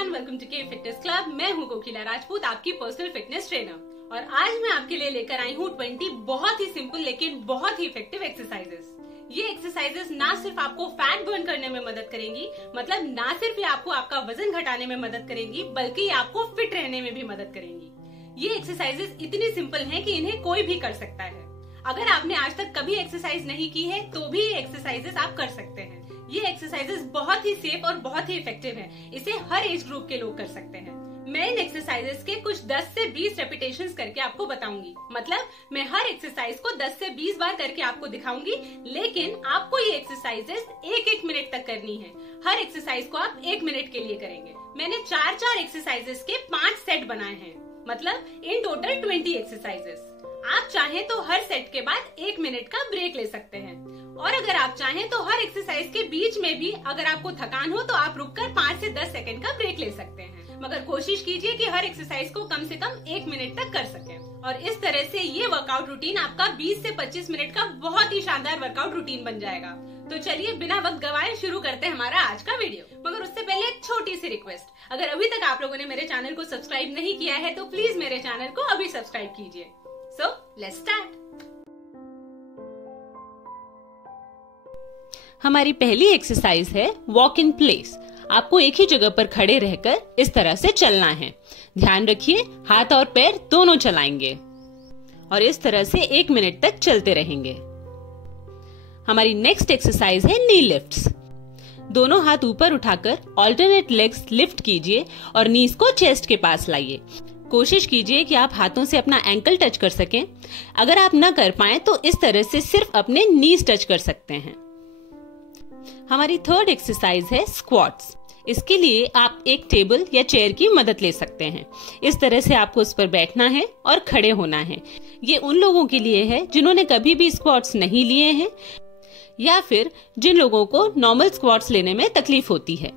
Everyone, welcome to के fitness club. मैं हूं कोकिला राजपूत, आपकी पर्सनल फिटनेस ट्रेनर। और आज मैं आपके लिए लेकर आई हूं 20 बहुत ही सिंपल लेकिन बहुत ही इफेक्टिव एक्सरसाइजेस। ये एक्सरसाइजेस ना सिर्फ आपको फैट बर्न करने में मदद करेंगी, मतलब ना सिर्फ ये आपको आपका वजन घटाने में मदद करेंगी, बल्कि ये आपको फिट रहने में भी मदद करेंगी। ये एक्सरसाइजेस इतनी सिंपल हैं कि इन्हें कोई भी कर सकता है। अगर आपने आज तक कभी एक्सरसाइज नहीं की है तो भी ये एक्सरसाइजेस आप कर सकते हैं। ये एक्सरसाइजेस बहुत ही सेफ और बहुत ही इफेक्टिव हैं। इसे हर एज ग्रुप के लोग कर सकते हैं। मैं इन एक्सरसाइजेस के कुछ 10 से 20 रेपिटेशंस करके आपको बताऊंगी। मतलब मैं हर एक्सरसाइज को 10 से 20 बार करके आपको दिखाऊंगी, लेकिन आपको ये एक्सरसाइजेस 1-1 मिनट तक करनी है। हर एक्सरसाइज को आप 1 मिनट के लिए करेंगे। मैंने 4-4 एक्सरसाइजेस के 5 सेट बनाए हैं, मतलब इन टोटल 20 एक्सरसाइजेस। आप चाहें तो हर सेट के बाद 1 मिनट का ब्रेक ले सकते हैं, और अगर आप चाहें तो हर एक्सरसाइज के बीच में भी अगर आपको थकान हो तो आप रुककर 5 से 10 सेकंड का ब्रेक ले सकते हैं। मगर कोशिश कीजिए कि हर एक्सरसाइज को कम से कम 1 मिनट तक कर सकें। और इस तरह से ये वर्कआउट रूटीन आपका 20 से 25 मिनट का बहुत ही शानदार वर्कआउट रूटीन बन जाएगा। तो चलिए बिना वक्त गवाए शुरू करते हैं हमारा आज का वीडियो। मगर उससे पहले एक छोटी सी रिक्वेस्ट, अगर अभी तक आप लोगों ने मेरे चैनल को सब्सक्राइब नहीं किया है तो प्लीज मेरे चैनल को अभी सब्सक्राइब कीजिए। So let's start. हमारी पहली एक्सरसाइज है वॉक इन प्लेस। आपको एक ही जगह पर खड़े रहकर इस तरह से चलना है। ध्यान रखिए, हाथ और पैर दोनों चलाएंगे और इस तरह से 1 मिनट तक चलते रहेंगे। हमारी नेक्स्ट एक्सरसाइज है नी लिफ्ट्स। दोनों हाथ ऊपर उठाकर ऑल्टरनेट लेग्स लिफ्ट कीजिए और नीज को चेस्ट के पास लाइए। कोशिश कीजिए कि आप हाथों से अपना एंकल टच कर सकें। अगर आप न कर पाए तो इस तरह से सिर्फ अपने नीज टच कर सकते हैं। हमारी थर्ड एक्सरसाइज है स्क्वाट्स। इसके लिए आप एक टेबल या चेयर की मदद ले सकते हैं। इस तरह से आपको उस पर बैठना है और खड़े होना है। ये उन लोगों के लिए है जिन्होंने कभी भी स्क्वाट्स नहीं लिए हैं या फिर जिन लोगों को नॉर्मल स्क्वाट्स लेने में तकलीफ होती है।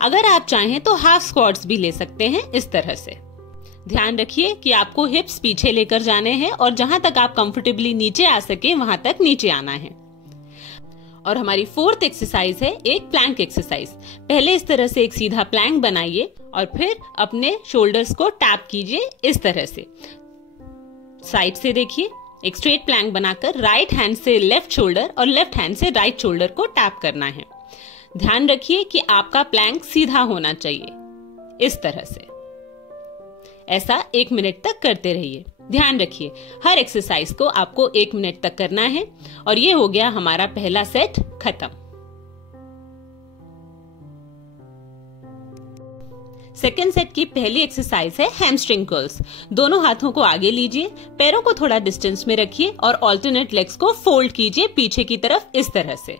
अगर आप चाहें तो हाफ स्क्वाट्स भी ले सकते हैं इस तरह से। ध्यान रखिए कि आपको हिप्स पीछे लेकर जाने हैं और जहां तक आप कंफर्टेबली नीचे आ सके वहां तक नीचे आना है। और हमारी फोर्थ एक्सरसाइज है एक प्लैंक एक्सरसाइज। पहले इस तरह से एक सीधा प्लैंक बनाइए और फिर अपने शोल्डर्स को टैप कीजिए इस तरह से। साइड से देखिए, एक स्ट्रेट प्लैंक बनाकर राइट हैंड से लेफ्ट शोल्डर और लेफ्ट हैंड से राइट शोल्डर को टैप करना है। ध्यान रखिए कि आपका प्लैंक सीधा होना चाहिए इस तरह से। ऐसा 1 मिनट तक करते रहिए। ध्यान रखिए, हर एक्सरसाइज को आपको 1 मिनट तक करना है। और ये हो गया हमारा पहला सेट खत्म। सेकेंड सेट की पहली एक्सरसाइज है हैमस्ट्रिंग कर्ल्स। दोनों हाथों को आगे लीजिए, पैरों को थोड़ा डिस्टेंस में रखिए और ऑल्टरनेट लेग्स को फोल्ड कीजिए पीछे की तरफ इस तरह से।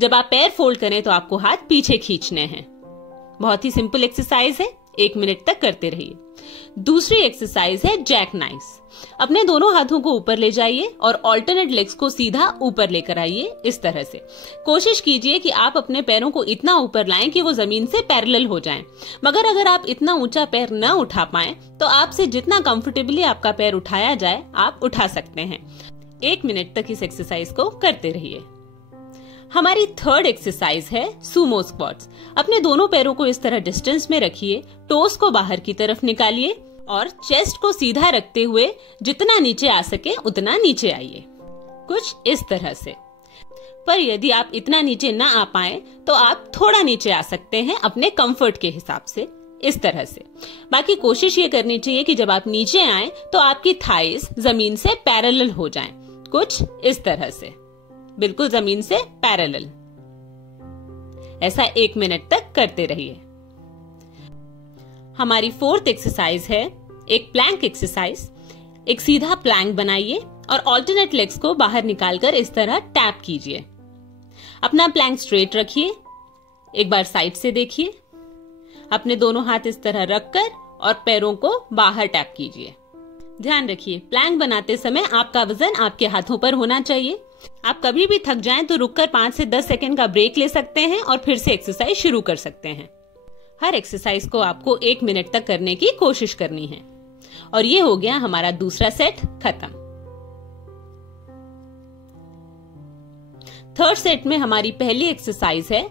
जब आप पैर फोल्ड करें तो आपको हाथ पीछे खींचने हैं। बहुत ही सिंपल एक्सरसाइज है, 1 मिनट तक करते रहिए। दूसरी एक्सरसाइज है जैक नाइस। अपने दोनों हाथों को ऊपर ले जाइए और ऑल्टरनेट लेग्स को सीधा ऊपर लेकर आइए इस तरह से। कोशिश कीजिए कि आप अपने पैरों को इतना ऊपर लाएं कि वो जमीन से पैरेलल हो जाएं। मगर अगर आप इतना ऊंचा पैर न उठा पाएं तो आपसे जितना कंफर्टेबली आपका पैर उठाया जाए आप उठा सकते हैं। 1 मिनट तक इस एक्सरसाइज को करते रहिए। हमारी थर्ड एक्सरसाइज है सुमो स्क्वाट्स। अपने दोनों पैरों को इस तरह डिस्टेंस में रखिए, टोस को बाहर की तरफ निकालिए और चेस्ट को सीधा रखते हुए जितना नीचे आ सके उतना नीचे आइए, कुछ इस तरह से। पर यदि आप इतना नीचे ना आ पाए तो आप थोड़ा नीचे आ सकते हैं अपने कंफर्ट के हिसाब से इस तरह से। बाकी कोशिश ये करनी चाहिए कि जब आप नीचे आए तो आपकी थाइज जमीन से पैरेलल हो जाएं, कुछ इस तरह से, बिल्कुल जमीन से पैरेलल। ऐसा 1 मिनट तक करते रहिए। हमारी फोर्थ एक्सरसाइज है एक प्लैंक एक्सरसाइज। एक सीधा प्लैंक बनाइए और ऑल्टरनेट लेग्स को बाहर निकालकर इस तरह टैप कीजिए। अपना प्लैंक स्ट्रेट रखिए। एक बार साइड से देखिए। अपने दोनों हाथ इस तरह रखकर और पैरों को बाहर टैप कीजिए। ध्यान रखिए, प्लैंक बनाते समय आपका वजन आपके हाथों पर होना चाहिए। आप कभी भी थक जाएं तो रुककर 5 से 10 सेकंड का ब्रेक ले सकते हैं और फिर से एक्सरसाइज शुरू कर सकते हैं। हर एक्सरसाइज को आपको 1 मिनट तक करने की कोशिश करनी है। और ये हो गया हमारा दूसरा सेट खत्म। थर्ड सेट में हमारी पहली एक्सरसाइज है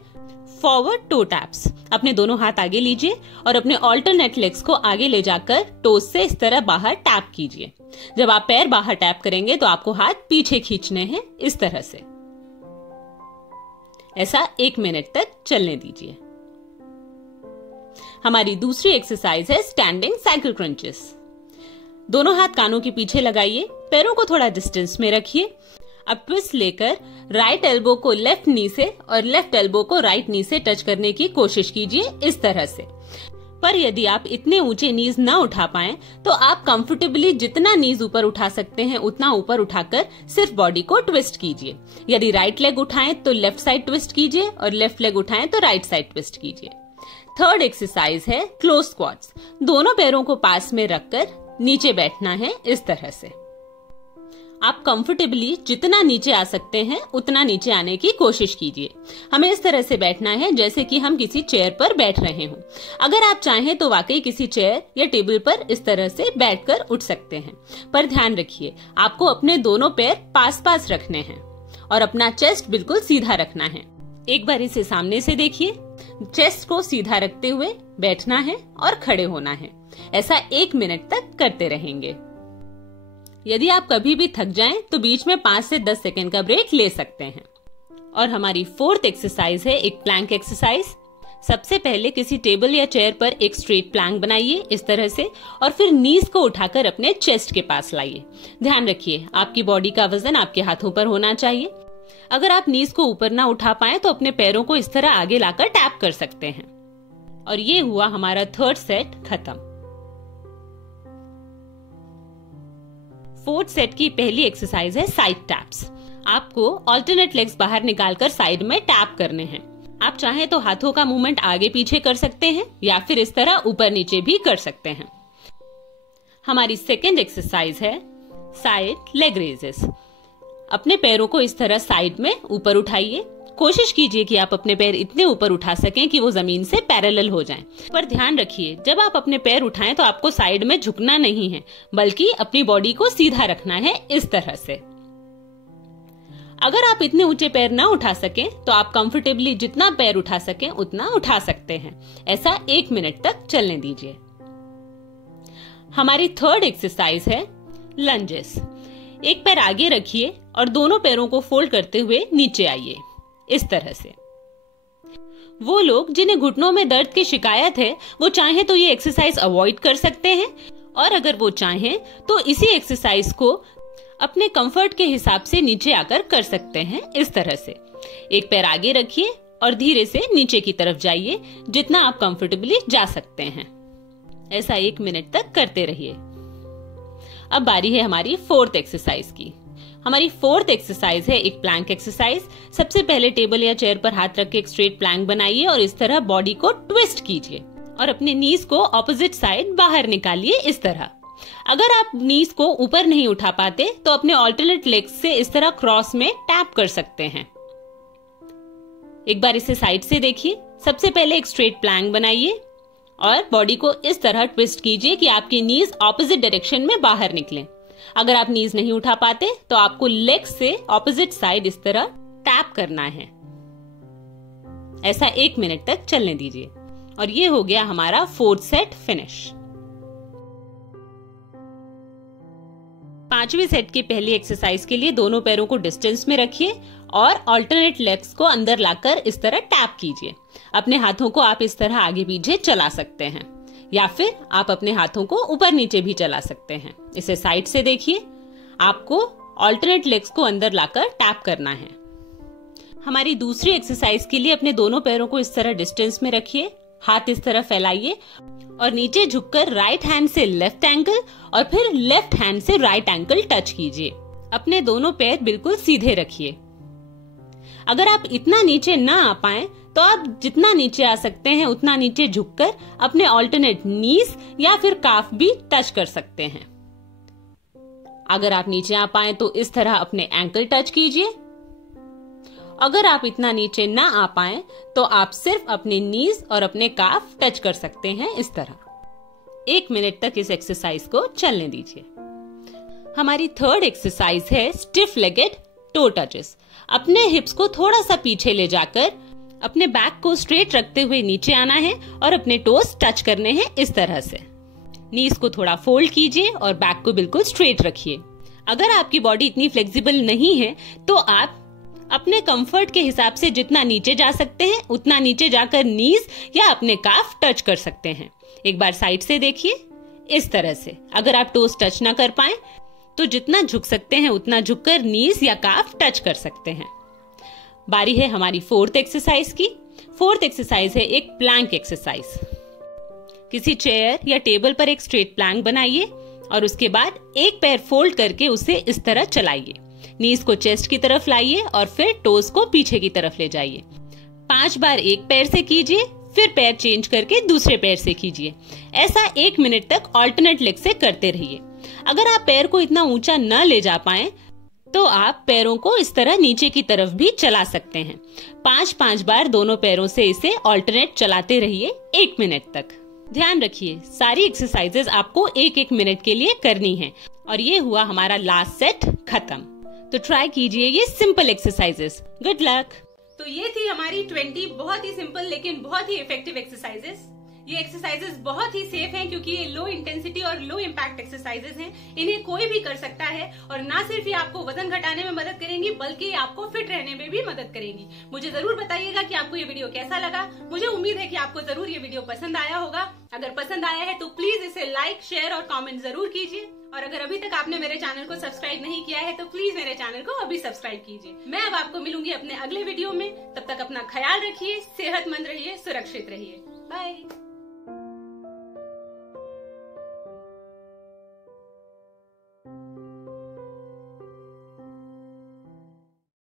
फॉरवर्ड टो टैप्स। अपने दोनों हाथ आगे लीजिए और अपने ऑल्टरनेट लेग्स को आगे ले जाकर टोस से इस तरह बाहर टैप कीजिए। जब आप पैर बाहर टैप करेंगे तो आपको हाथ पीछे खींचने हैं इस तरह से। ऐसा 1 मिनट तक चलने दीजिए। हमारी दूसरी एक्सरसाइज है स्टैंडिंग साइकिल क्रंचेस। दोनों हाथ कानों के पीछे लगाइए, पैरों को थोड़ा डिस्टेंस में रखिए। अब ट्विस्ट लेकर राइट एल्बो को लेफ्ट नी से और लेफ्ट एल्बो को राइट नी से टच करने की कोशिश कीजिए इस तरह से। पर यदि आप इतने ऊंचे नीज न उठा पाएं तो आप कंफर्टेबली जितना नीज ऊपर उठा सकते हैं उतना ऊपर उठाकर सिर्फ बॉडी को ट्विस्ट कीजिए। यदि राइट लेग उठाएं तो लेफ्ट साइड ट्विस्ट कीजिए और लेफ्ट लेग उठाएं तो राइट साइड ट्विस्ट कीजिए। थर्ड एक्सरसाइज है क्लोज स्क्वाट्स। दोनों पैरों को पास में रखकर नीचे बैठना है इस तरह से। आप कंफर्टेबली जितना नीचे आ सकते हैं उतना नीचे आने की कोशिश कीजिए। हमें इस तरह से बैठना है जैसे कि हम किसी चेयर पर बैठ रहे हों। अगर आप चाहें तो वाकई किसी चेयर या टेबल पर इस तरह से बैठकर उठ सकते हैं, पर ध्यान रखिए आपको अपने दोनों पैर पास पास रखने हैं और अपना चेस्ट बिल्कुल सीधा रखना है। एक बार इसे सामने से देखिए। चेस्ट को सीधा रखते हुए बैठना है और खड़े होना है। ऐसा 1 मिनट तक करते रहेंगे। यदि आप कभी भी थक जाएं तो बीच में 5 से 10 सेकंड का ब्रेक ले सकते हैं। और हमारी फोर्थ एक्सरसाइज है एक प्लैंक एक्सरसाइज। सबसे पहले किसी टेबल या चेयर पर एक स्ट्रेट प्लैंक बनाइए इस तरह से और फिर नीज को उठाकर अपने चेस्ट के पास लाइए। ध्यान रखिए आपकी बॉडी का वजन आपके हाथों पर होना चाहिए। अगर आप नीज को ऊपर ना उठा पाए तो अपने पैरों को इस तरह आगे लाकर टैप कर सकते हैं। और ये हुआ हमारा थर्ड सेट खत्म। फोर्थ सेट की पहली एक्सरसाइज है साइड टैप्स। आपको ऑल्टरनेट लेग्स बाहर निकालकर साइड में टैप करने हैं। आप चाहें तो हाथों का मूवमेंट आगे पीछे कर सकते हैं या फिर इस तरह ऊपर नीचे भी कर सकते हैं। हमारी सेकेंड एक्सरसाइज है साइड लेग रेजेस। अपने पैरों को इस तरह साइड में ऊपर उठाइए। कोशिश कीजिए कि आप अपने पैर इतने ऊपर उठा सकें कि वो जमीन से पैरेलल हो जाएं। पर ध्यान रखिए जब आप अपने पैर उठाएं तो आपको साइड में झुकना नहीं है, बल्कि अपनी बॉडी को सीधा रखना है इस तरह से। अगर आप इतने ऊंचे पैर ना उठा सकें तो आप कंफर्टेबली जितना पैर उठा सकें उतना उठा सकते हैं। ऐसा 1 मिनट तक चलने दीजिए। हमारी थर्ड एक्सरसाइज है लंजेस। एक पैर आगे रखिए और दोनों पैरों को फोल्ड करते हुए नीचे आइए इस तरह से। वो लोग जिन्हें घुटनों में दर्द की शिकायत है वो चाहे तो ये एक्सरसाइज अवॉइड कर सकते हैं, और अगर वो चाहें तो इसी एक्सरसाइज को अपने कंफर्ट के हिसाब से नीचे आकर कर सकते हैं इस तरह से। एक पैर आगे रखिए और धीरे से नीचे की तरफ जाइए जितना आप कंफर्टेबली जा सकते हैं। ऐसा 1 मिनट तक करते रहिए। अब बारी है हमारी फोर्थ एक्सरसाइज की। हमारी फोर्थ एक्सरसाइज है एक प्लैंक एक्सरसाइज। सबसे पहले टेबल या चेयर पर हाथ रख के एक स्ट्रेट प्लैंक बनाइए और इस तरह बॉडी को ट्विस्ट कीजिए और अपने नीज को ऑपोजिट साइड बाहर निकालिए इस तरह। अगर आप नीज को ऊपर नहीं उठा पाते तो अपने ऑल्टरनेट लेग्स से इस तरह क्रॉस में टैप कर सकते हैं। एक बार इसे साइड से देखिए। सबसे पहले एक स्ट्रेट प्लैंक बनाइए और बॉडी को इस तरह ट्विस्ट कीजिए कि आपकी नीज ऑपोजिट डायरेक्शन में बाहर निकले। अगर आप नीज नहीं उठा पाते तो आपको लेग से ऑपोजिट साइड इस तरह टैप करना है। ऐसा 1 मिनट तक चलने दीजिए। और ये हो गया हमारा फोर्थ सेट फिनिश। 5वें सेट की पहली एक्सरसाइज के लिए दोनों पैरों को डिस्टेंस में रखिए और ऑल्टरनेट लेग्स को अंदर लाकर इस तरह टैप कीजिए। अपने हाथों को आप इस तरह आगे पीछे चला सकते हैं या फिर आप अपने हाथों को ऊपर नीचे भी चला सकते हैं। इसे साइड से देखिए। आपको ऑल्टरनेट लेग्स को अंदर लाकर टैप करना है। हमारी दूसरी एक्सरसाइज के लिए अपने दोनों पैरों को इस तरह डिस्टेंस में रखिए, हाथ इस तरह फैलाइए और नीचे झुककर राइट हैंड से लेफ्ट एंकल और फिर लेफ्ट हैंड से राइट एंकल टच कीजिए। अपने दोनों पैर बिल्कुल सीधे रखिए। अगर आप इतना नीचे ना आ पाए तो आप जितना नीचे आ सकते हैं उतना नीचे झुककर अपने ऑल्टरनेट नीज या फिर काफ भी टच कर सकते हैं। अगर आप नीचे आ पाए तो इस तरह अपने एंकल टच कीजिए। अगर आप इतना नीचे ना आ पाए तो आप सिर्फ अपने नीज और अपने काफ टच कर सकते हैं इस तरह। 1 मिनट तक इस एक्सरसाइज को चलने दीजिए। हमारी थर्ड एक्सरसाइज है स्टिफ लेगेड टो टचेस। अपने हिप्स को थोड़ा सा पीछे ले जाकर अपने बैक को स्ट्रेट रखते हुए नीचे आना है और अपने टोस टच करने हैं इस तरह से। नीज को थोड़ा फोल्ड कीजिए और बैक को बिल्कुल स्ट्रेट रखिए। अगर आपकी बॉडी इतनी फ्लेक्सिबल नहीं है तो आप अपने कंफर्ट के हिसाब से जितना नीचे जा सकते हैं उतना नीचे जाकर नीज या अपने काफ टच कर सकते हैं। एक बार साइड से देखिए इस तरह से। अगर आप टोस टच ना कर पाए तो जितना झुक सकते हैं उतना झुककर नीज या काफ टच कर सकते हैं। बारी है हमारी फोर्थ एक्सरसाइज की। फोर्थ एक्सरसाइज है एक प्लैंक एक्सरसाइज। किसी चेयर या टेबल पर एक स्ट्रेट प्लैंक बनाइए और उसके बाद एक पैर फोल्ड करके उसे इस तरह चलाइए। नीज को चेस्ट की तरफ लाइए और फिर टोस को पीछे की तरफ ले जाइए। 5 बार एक पैर से कीजिए, फिर पैर चेंज करके दूसरे पैर से कीजिए। ऐसा 1 मिनट तक ऑल्टरनेट लेग से करते रहिए। अगर आप पैर को इतना ऊंचा न ले जा पाए तो आप पैरों को इस तरह नीचे की तरफ भी चला सकते हैं। 5-5 बार दोनों पैरों से इसे ऑल्टरनेट चलाते रहिए 1 मिनट तक। ध्यान रखिए सारी एक्सरसाइजेज आपको 1-1 मिनट के लिए करनी है। और ये हुआ हमारा लास्ट सेट खत्म। तो ट्राई कीजिए ये सिंपल एक्सरसाइजेस। Good luck. तो ये थी हमारी 20 बहुत ही सिंपल लेकिन बहुत ही इफेक्टिव एक्सरसाइजेस। ये एक्सरसाइजेस बहुत ही सेफ हैं क्योंकि ये लो इंटेंसिटी और लो इम्पैक्ट एक्सरसाइजेस हैं। इन्हें कोई भी कर सकता है और ना सिर्फ ये आपको वजन घटाने में मदद करेंगी बल्कि आपको फिट रहने में भी मदद करेंगी। मुझे जरूर बताइएगा कि आपको ये वीडियो कैसा लगा। मुझे उम्मीद है कि आपको जरूर ये वीडियो पसंद आया होगा। अगर पसंद आया है तो प्लीज इसे लाइक, शेयर और कॉमेंट जरूर कीजिए। और अगर अभी तक आपने मेरे चैनल को सब्सक्राइब नहीं किया है तो प्लीज मेरे चैनल को अभी सब्सक्राइब कीजिए। मैं अब आपको मिलूंगी अपने अगले वीडियो में। तब तक अपना ख्याल रखिए, सेहतमंद रहिए, सुरक्षित रहिए। बाय।